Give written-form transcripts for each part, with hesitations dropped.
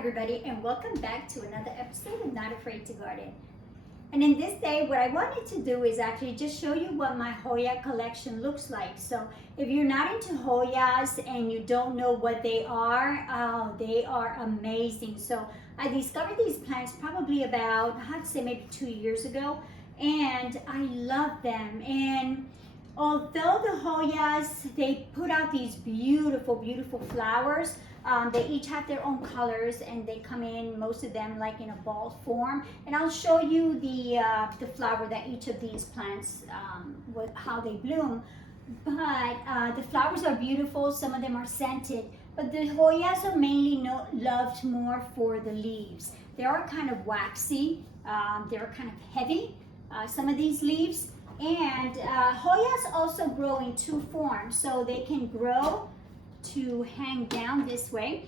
everybody, and welcome back to another episode of Not Afraid to Garden. And in this day, what I wanted to do is actually just show you what my Hoya collection looks like. So if you're not into Hoyas and you don't know what they are amazing. So I discovered these plants probably about, I'd say maybe 2 years ago, and I love them. And although the Hoyas, they put out these beautiful, beautiful flowers, they each have their own colors, and they come in, most of them, like in a ball form. And I'll show you the flower that each of these plants, how they bloom. But the flowers are beautiful. Some of them are scented. But the Hoyas are mainly loved more for the leaves. They are kind of waxy. They're kind of heavy, some of these leaves. And Hoyas also grow in two forms. So they can grow to hang down this way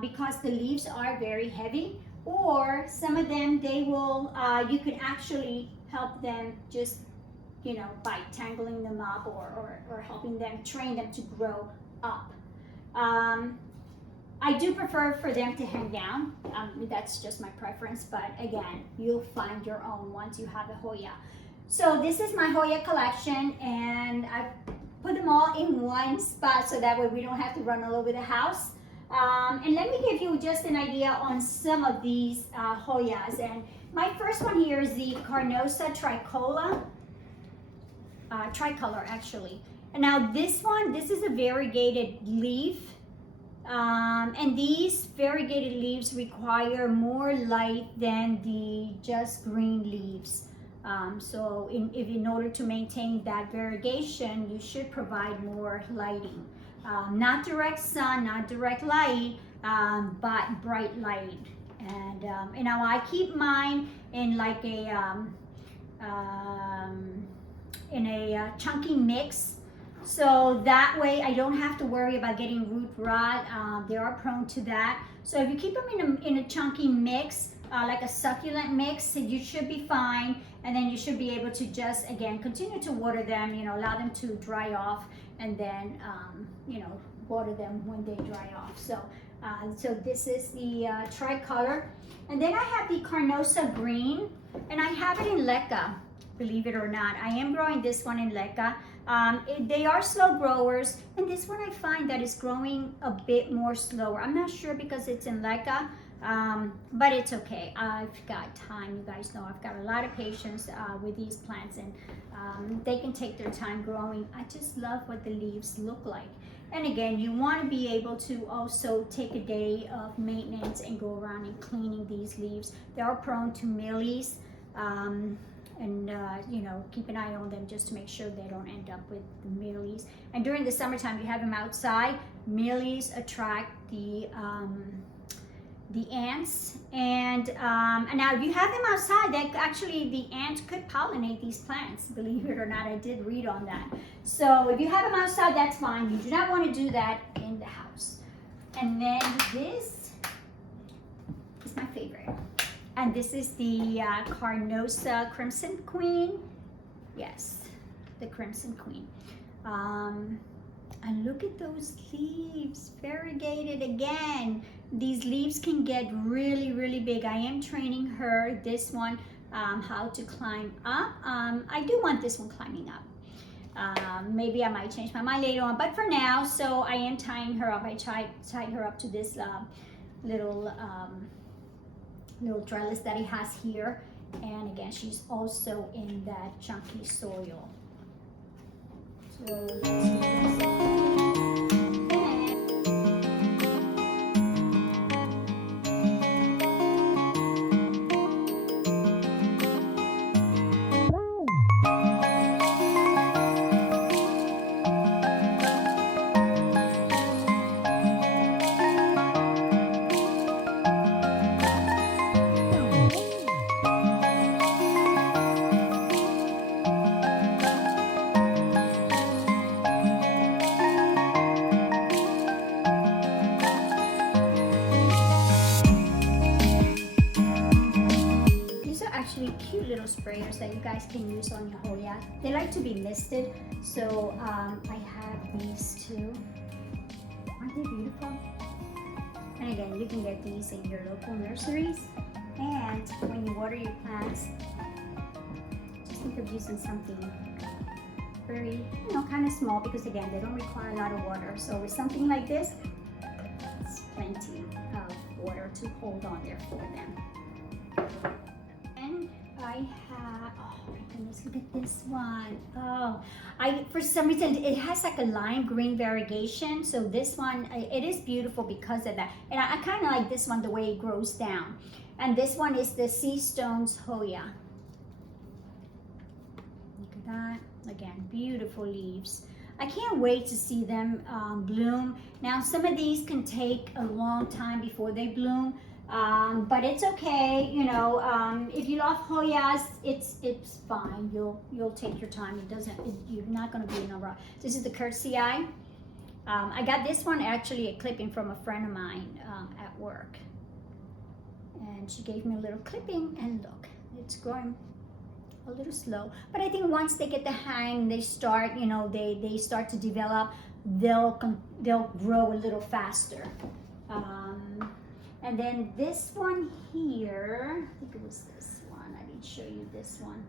because the leaves are very heavy, or some of them they will you can actually help them just by tangling them up or helping them, train them to grow up. I do prefer for them to hang down. That's just my preference, but again, you'll find your own once you have a Hoya. So this is my Hoya collection, and I've put them all in one spot so that way we don't have to run all over the house. And let me give you just an idea on some of these Hoyas. And my first one here is the Carnosa tricolor actually. And now this is a variegated leaf. And these variegated leaves require more light than the just green leaves. So in order to maintain that variegation, you should provide more lighting. Not direct sun, not direct light, but bright light. And now I keep mine in like a chunky mix. So that way I don't have to worry about getting root rot. They are prone to that. So if you keep them in a chunky mix, like a succulent mix, you should be fine. And then you should be able to just, again, continue to water them, allow them to dry off, and then, water them when they dry off. So this is the tricolor. And then I have the Carnosa green, and I have it in leca, believe it or not. I am growing this one in leca. They are slow growers, and this one I find that is growing a bit more slower. I'm not sure because it's in leca. But it's okay. I've got time. You guys know I've got a lot of patience with these plants, and they can take their time growing. I just love what the leaves look like. And again, you want to be able to also take a day of maintenance and go around and cleaning these leaves. They are prone to mealies, and keep an eye on them just to make sure they don't end up with the mealies. And during the summertime, you have them outside. Mealies attract the ants, and now if you have them outside, that actually the ants could pollinate these plants, believe it or not. I did read on that. So if you have them outside, that's fine. You do not want to do that in the house. And then this is my favorite, and this is the Carnosa Crimson Queen. Yes, the Crimson Queen. And look at those leaves, variegated again. These leaves can get really, really big. I am training her, this one, how to climb up. I do want this one climbing up. Maybe I might change my mind later on, but for now, so I am tying her up. I tied her up to this little trellis that he has here. And again, she's also in that chunky soil. So let's see. Cute little sprayers that you guys can use on your Hoya. They like to be misted, so I have these two. Aren't they beautiful? And again, you can get these in your local nurseries. And when you water your plants, just think of using something very, kind of small, because again, they don't require a lot of water. So with something like this, it's plenty of water to hold on there for them. And I have, oh my goodness, look at this one. Oh, for some reason, it has like a lime green variegation. So this one, it is beautiful because of that. And I kind of like this one, the way it grows down. And this one is the seastones Hoya. Look at that. Again, beautiful leaves. I can't wait to see them bloom. Now, some of these can take a long time before they bloom, but it's okay. If you love Hoyas, it's fine. You'll take your time. You're not going to be in a rush. This is the Curtisii. I got this one, actually a clipping from a friend of mine at work, and she gave me a little clipping, and look, it's growing a little slow, but I think once they get the hang, they start, they start to develop, they'll grow a little faster. And then this one here, I think it was this one, I didn't show you this one.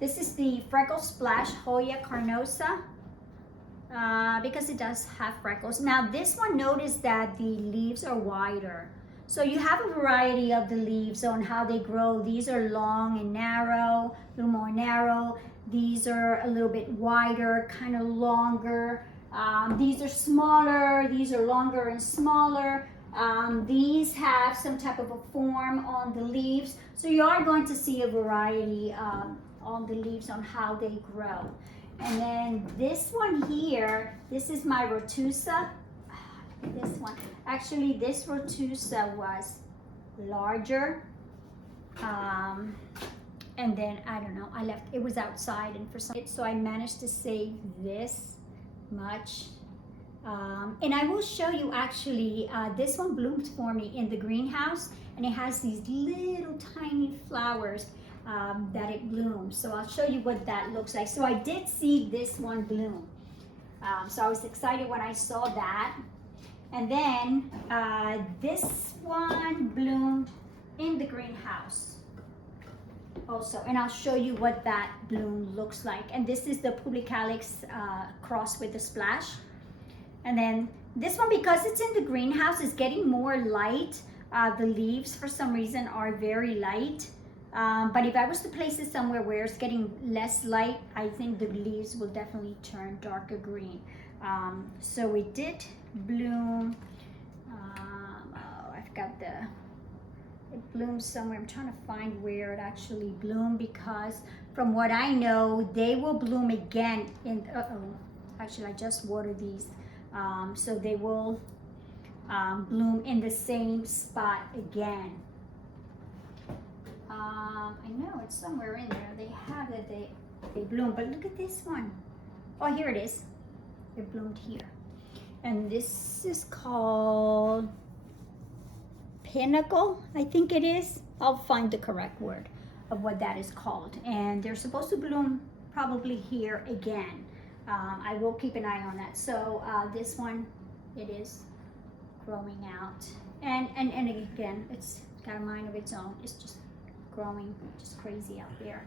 This is the Freckle Splash Hoya Carnosa, because it does have freckles. Now this one, notice that the leaves are wider. So you have a variety of the leaves on how they grow. These are long and narrow, a little more narrow. These are a little bit wider, kind of longer. These are smaller. These are longer and smaller. These have some type of a form on the leaves. So you are going to see a variety on the leaves on how they grow. And then this one here, this is my Rotusa. This one, actually this Rotusa was larger, and then I don't know, it was outside, and so I managed to save this much, and I will show you actually, this one bloomed for me in the greenhouse, and it has these little tiny flowers that it blooms. So I'll show you what that looks like. So I did see this one bloom, so I was excited when I saw that. And then this one bloomed in the greenhouse also, and I'll show you what that bloom looks like. And this is the Publicalyx crossed with the Splash. And then this one, because it's in the greenhouse, is getting more light. The leaves, for some reason, are very light. But if I was to place it somewhere where it's getting less light, I think the leaves will definitely turn darker green. So it did bloom. I've got it blooms somewhere. I'm trying to find where it actually bloomed, because from what I know, they will bloom again in, actually I just watered these. So they will bloom in the same spot again. I know it's somewhere in there. They have that they bloom, but look at this one. Oh, here it is. It bloomed here. And this is called Pinnacle, I think it is. I'll find the correct word of what that is called. And they're supposed to bloom probably here again. I will keep an eye on that. So this one, it is growing out. And again, it's got a mind of its own. It's just growing just crazy out there.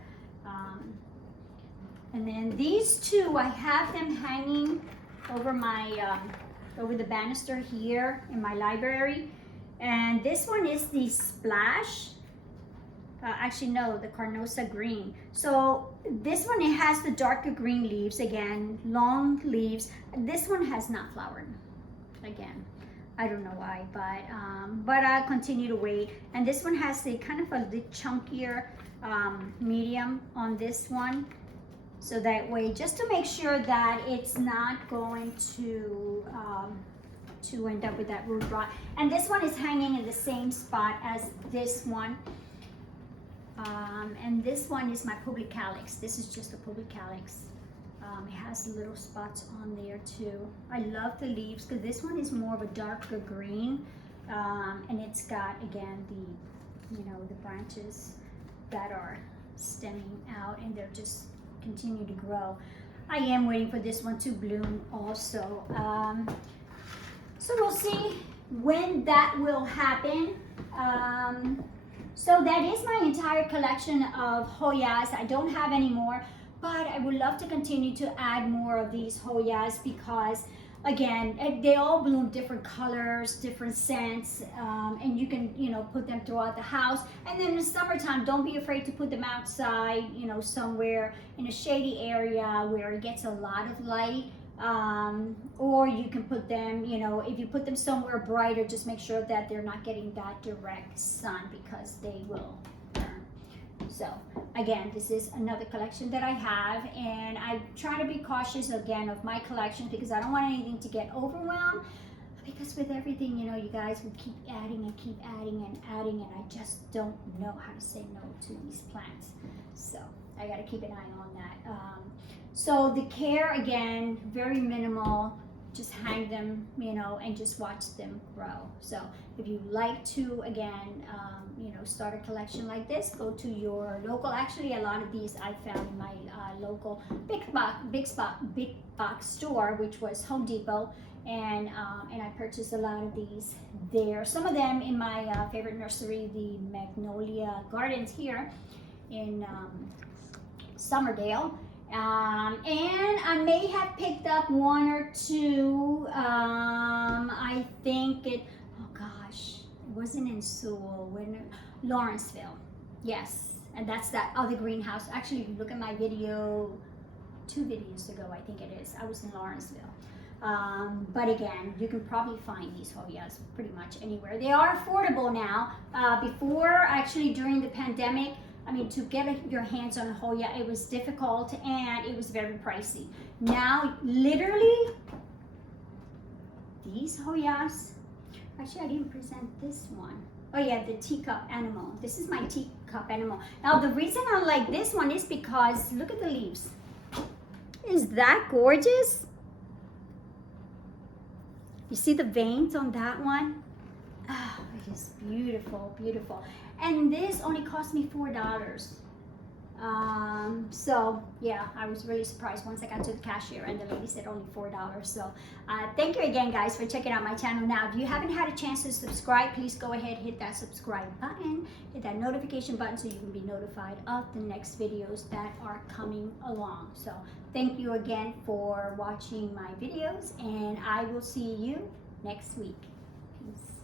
And then these two, I have them hanging over my over the banister here in my library. And this one is the Splash. Actually, no, the Carnosa green. So this one, it has the darker green leaves, again, long leaves. This one has not flowered. Again, I don't know why, but I'll continue to wait. And this one has the kind of a chunkier medium on this one. So that way, just to make sure that it's not going to end up with that root rot. And this one is hanging in the same spot as this one. And this one is my Publicalyx. This is just a Publicalyx. It has little spots on there too. I love the leaves because this one is more of a darker green, and it's got, again, the branches that are stemming out, and they're just continue to grow. I am waiting for this one to bloom also. So we'll see when that will happen. So that is my entire collection of Hoyas. I don't have any more, but I would love to continue to add more of these Hoyas because, again, they all bloom different colors, different scents, and you can, put them throughout the house. And then in the summertime, don't be afraid to put them outside, somewhere in a shady area where it gets a lot of light. Or you can put them, if you put them somewhere brighter, just make sure that they're not getting that direct sun because they will burn. So again, this is another collection that I have, and I try to be cautious again of my collection because I don't want anything to get overwhelmed, because with everything, you guys, we keep adding and keep adding and adding, and I just don't know how to say no to these plants. So I got to keep an eye on that. So the care, again, very minimal. Just hang them, and just watch them grow. So if you like to, again, start a collection like this, go to your local. Actually, a lot of these I found in my local big box store, which was Home Depot, and I purchased a lot of these there. Some of them in my favorite nursery, the Magnolia Gardens here in Somerdale. And I may have picked up one or two. I think it wasn't in Sewell, Lawrenceville. Yes, and that's that other greenhouse. Actually, if you look at my video, 2 videos ago, I think it is, I was in Lawrenceville. But again, you can probably find these Hoyas pretty much anywhere. They are affordable now. Before, actually, during the pandemic, to get your hands on a Hoya, it was difficult and it was very pricey. Now, literally, these Hoyas, actually I didn't present this one. Oh yeah, the teacup animal. This is my teacup animal. Now, the reason I like this one is because, look at the leaves. Is that gorgeous? You see the veins on that one? Oh, it is beautiful, beautiful. And this only cost me $4. So yeah, I was really surprised once I got to the cashier and the lady said only $4. So thank you again, guys, for checking out my channel. Now, if you haven't had a chance to subscribe, please go ahead, hit that subscribe button, hit that notification button so you can be notified of the next videos that are coming along. So thank you again for watching my videos, and I will see you next week. Peace.